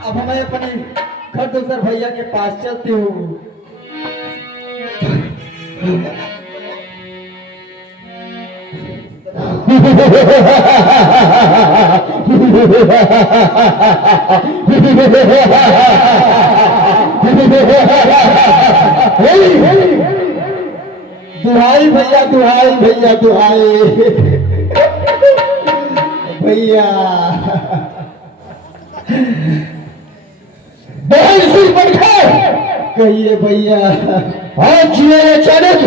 अब मैं अपने घर दूसर भैया के पास चलती हूँ। दुहाई भैया, दुहाई भैया, दुहाई भैया। कहिए भैया। आज ये अचानक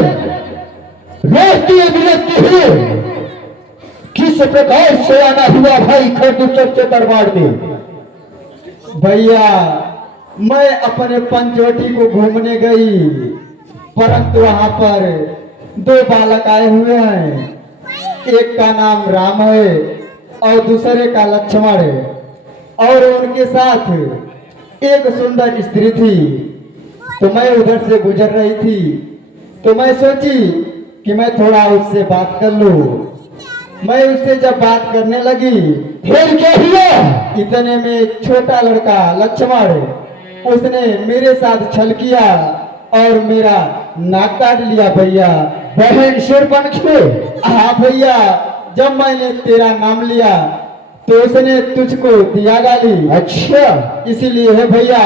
रोती बिलखती हुई किस प्रकार से आना हुआ भाई खरदूसर के दरबार में? भैया मैं अपने पंचवटी को घूमने गई, परंतु वहां पर दो बालक आए हुए हैं। एक का नाम राम है और दूसरे का लक्ष्मण है, और उनके साथ एक सुंदर स्त्री थी। तो मैं उधर से गुजर रही थी, तो मैं सोची कि मैं थोड़ा उससे बात कर लूं। मैं उससे जब बात करने लगी, फिर क्या हुआ? इतने में एक छोटा लड़का लक्ष्मण, उसने मेरे साथ छल किया और मेरा नाक काट लिया भैया। बहन शूरपणखी। हाँ भैया, जब मैंने तेरा नाम लिया तो उसने तुझको दिया गाली। अच्छा, इसीलिए है भैया,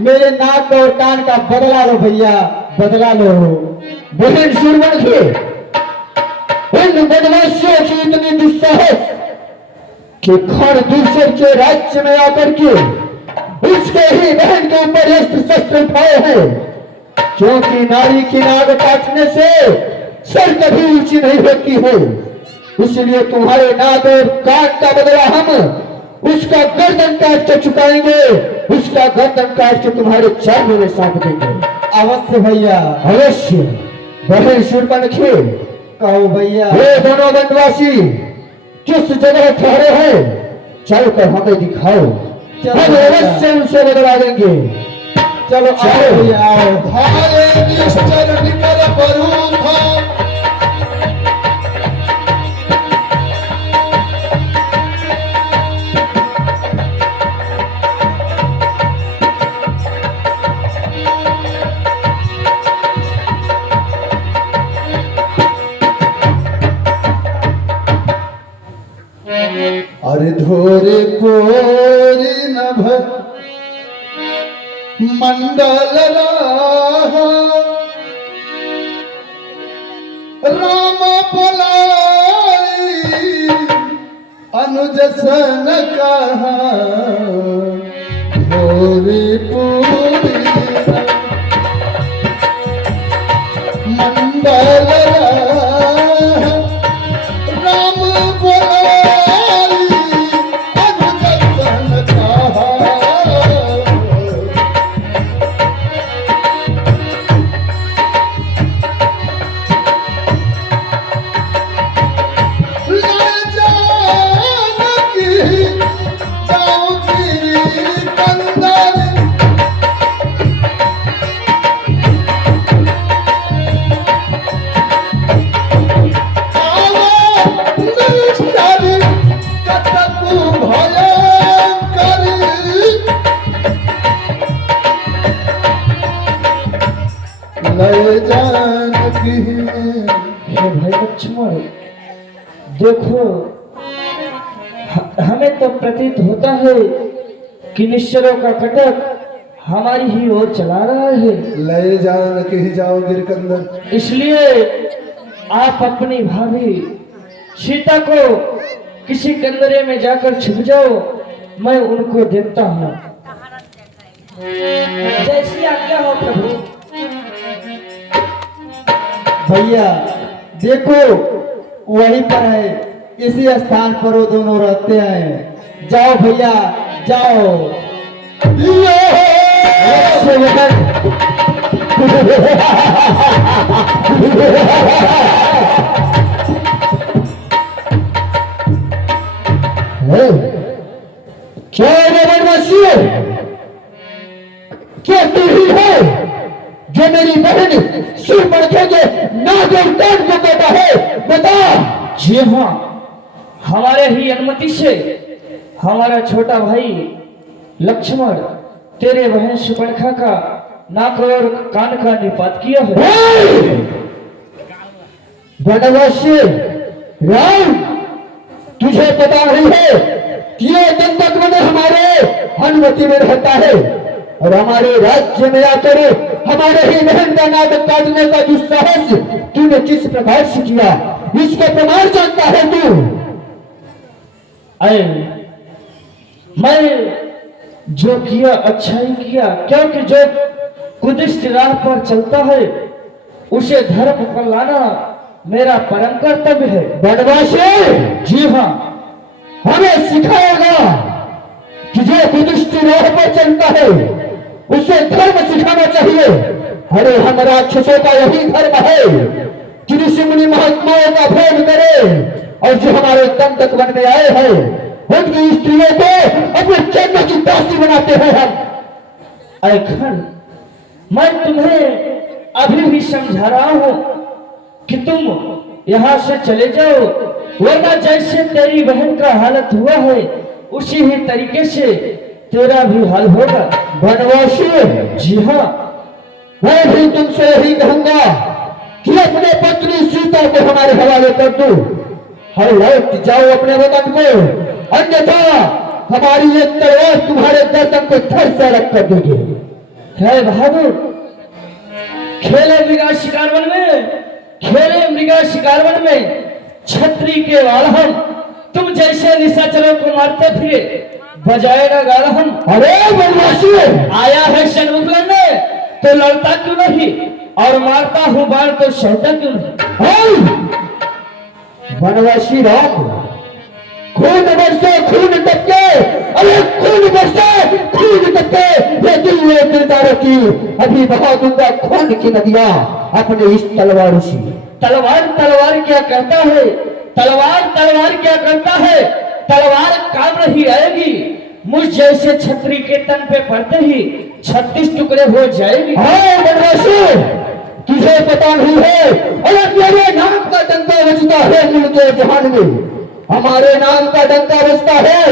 मेरे नाक और कान का बदला लो भैया, बदला लो। बहन शूरपणखी, इन बदमाशियों की इतनी दुस्साहस कि खरदूसर के राज्य में आकर के उसके ही बहन के ऊपर अस्त्र शस्त्र उठाए हैं, क्योंकि नारी की नाक काटने से सर कभी ऊंची नहीं होती है। इसलिए तुम्हारे नाक और कान का बदला हम उसका गर्दन काट के चुकाएंगे, उसका गर्दन काट के तुम्हारे चरणों में सौंप देंगे। अवश्य भैया, अवश्य। बहन शूरपणखी, कहो भैया। ये दोनों वनवासी किस जगह ठहरे हैं, चलकर हमें दिखाओ, हम अवश्य उनसे बदला देंगे। चलो आओ भैया, आओ। अरे धोरे कोरी नभ मंडल राम पलाई अनुज सन कहा धोरी पूरी मंडल राम बोलाई अनुज सन कहा। भाई लक्ष्मण, देखो हमें तो प्रतीत होता है कि निश्चरों का कटक हमारी ही ओर चला रहा है। ले जान के ही जाओ गिरकंदन। इसलिए आप अपनी भाभी सीता को किसी कमरे में जाकर छुप जाओ, मैं उनको देखता हूँ। जैसी आज्ञा हो प्रभु। भैया देखो, वहीं पर है, इसी स्थान पर वो दोनों रहते हैं। जाओ भैया, जाओ। क्या क्या तू ही है जो मेरी बहन शूरपणखा के नाक और कान को काटा है? बता। जी हाँ, हमारे ही अनुमति से हमारा छोटा भाई लक्ष्मण तेरे बहन सुपर्णखा का नाक और कान का निपात किया है। वनवासी राम, तुझे पता नहीं है कि ये दंतक वन हमारे अनुमति में रहता है और हमारे राज्य में आकर हमारे ही बहन का नाटक काटने का दुस्साहस तूने किस प्रकार से किया, इसका प्रमाण जानता है तू? अरे मैं जो किया अच्छा ही किया, क्योंकि जो कुदिष्ट राह पर चलता है उसे धर्म पर लाना मेरा परम कर्तव्य है। वनवासी, जी हाँ, हमें सिखाएगा कि जो कुदिष्ट राह पर चलता है उसे धर्म सिखाना चाहिए। अरे हम राक्षसों का यही धर्म है कि ऋषि मुनि महात्माओं का भोग करे और जो हमारे दंतक वन में आए हैं उनकी स्त्रियों को अपने चेतना की दासी बनाते हैं हम। अरे खंड, मैं तुम्हें अभी भी समझा रहा हूं कि तुम यहां से चले जाओ, वरना जैसे तेरी बहन का हालत हुआ है उसी ही तरीके से तेरा भी हाल होगा। वनवासी, जी हाँ, मैं भी तुमसे यही कहूंगा कि अपने पत्नी सीता को हमारे हवाले कर दो और लौट जाओ अपने वतन को, अन्यथा हमारी ये तलवार तुम्हारे गर्दन को धड़ से अलग कर देगी। है बहादुर, खेले मृगा शिकार वन में, खेले मृगा शिकार वन में छत्री के वाल हम, तुम जैसे निशाचरों को मारते फिरे बजाएगा गाल हम। अरे वनवासी, आया है सन्मुख लड़ने तो लड़ता क्यों नहीं, और मारता हूं बाण तो सहता क्यों नहीं। वनवासी राम, खून बरसे खून टपके, अरे खून बरसे खून टपके, ये दिल में दिलदारों की अभी बहा दूंगा खून की नदियां अपने इस तलवार से। तलवार तलवार क्या कहता है, तलवार तलवार क्या करता है, तलवार काम नहीं आएगी, मुझ जैसे छत्री के तन पे पड़ते ही 36 टुकड़े हो जाएगी। हाँ वनवासी, तुझे पता नहीं है, अगर मेरे नाम का डंका बजता है नील के जहान में, हमारे नाम का डंका बजता है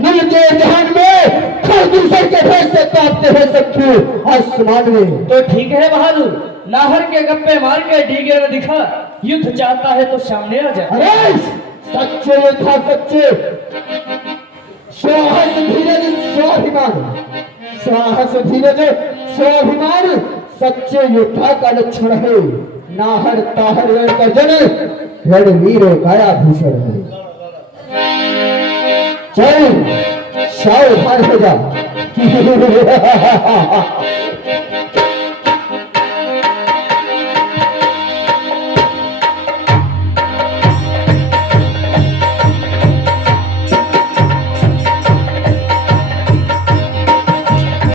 नील के जहान में, खरदूसर के भेष से कांपते हैं शत्रु आसमान में। तो ठीक है बहादुर, नाहर के गप्पे मार के डीगे में दिखा, युद्ध चाहता है तो सामने आ जा। अरे सच्चे योद्धा सच्चे, साहस धीरज स्वाभिमान, साहस धीरज स्वाभिमान सच्चे योद्धा का लक्षण है। नाहर ताहर गर्जन रणवीरों का आभूषण है। चल सावधान हो जा।